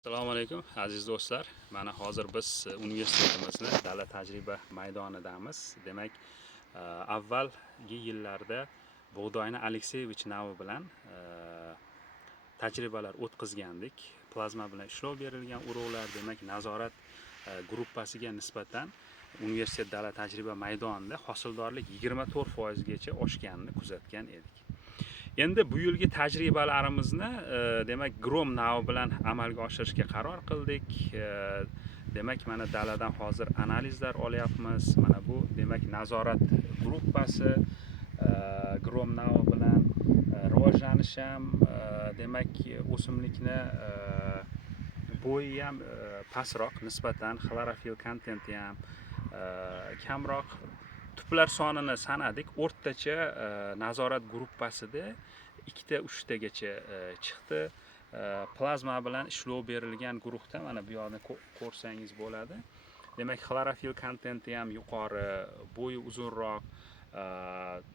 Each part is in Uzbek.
Assalomu alaykum aziz do'stlar. Mana hozir biz universitetimizni davlat tajriba maydonidamiz. Demak, avvalgi yillarda bug'doyni Alekseyevich navi bilan tajribalar o'tkazgandik. Plazma bilan ishlov berilgan urug'lar, demak, nazorat gruppasiga nisbatan universitet davlat tajriba maydonida hosildorlik 24% gacha oshganini kuzatgan edik. Endi bu yilgi tajribalarimizni demak Grom navi bilan amalga oshirishga qaror qildik. Demak, mana daladan hozir analizlar olyapmiz. Mana bu demak nazorat gruppasi Grom navi bilan rivojlanishi ham demak o'simlikni bo'yi ham pastroq, nisbatan xlorofil kontenti ham kamroq. Tuplar sonini sanadik. O'rtacha nazorat gruppasida 2-3 tagacha chiqdi. Plazma bilan ishlov berilgan guruhda mana bu yerni ko'rsangiz bo'ladi. Demak, xlorofil kontenti ham yuqori, bo'yi uzunroq,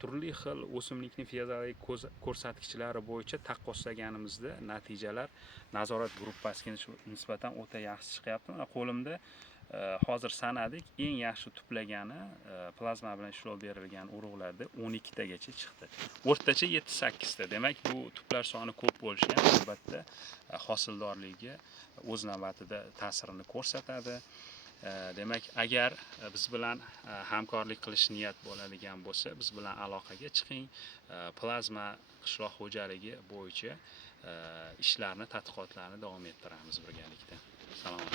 turli xil o'simlikning fiziologik ko'rsatkichlari bo'yicha taqqoslaganimizda natijalar nazorat gruppasiga nisbatan o'ta yaxshi chiqyapti. Mana qo'limda hozir sanadik, eng yaxshi tuplagani plazma bilan ishlov berilgan urug'larda 12 tagacha chiqdi. O'rtacha 7-8 ta. Demak, bu tuplar soni ko'p bo'lishi ham albatta hosildorligiga o'z navbatida ta'sirini ko'rsatadi. Demak, agar biz bilan hamkorlik qilish niyat bo'ladigan bo'lsa, biz bilan aloqaga chiqing. Plazma qishloq xo'jaligi bo'yicha ishlarni, tadqiqotlarni davom ettiramiz birgalikda. Salom.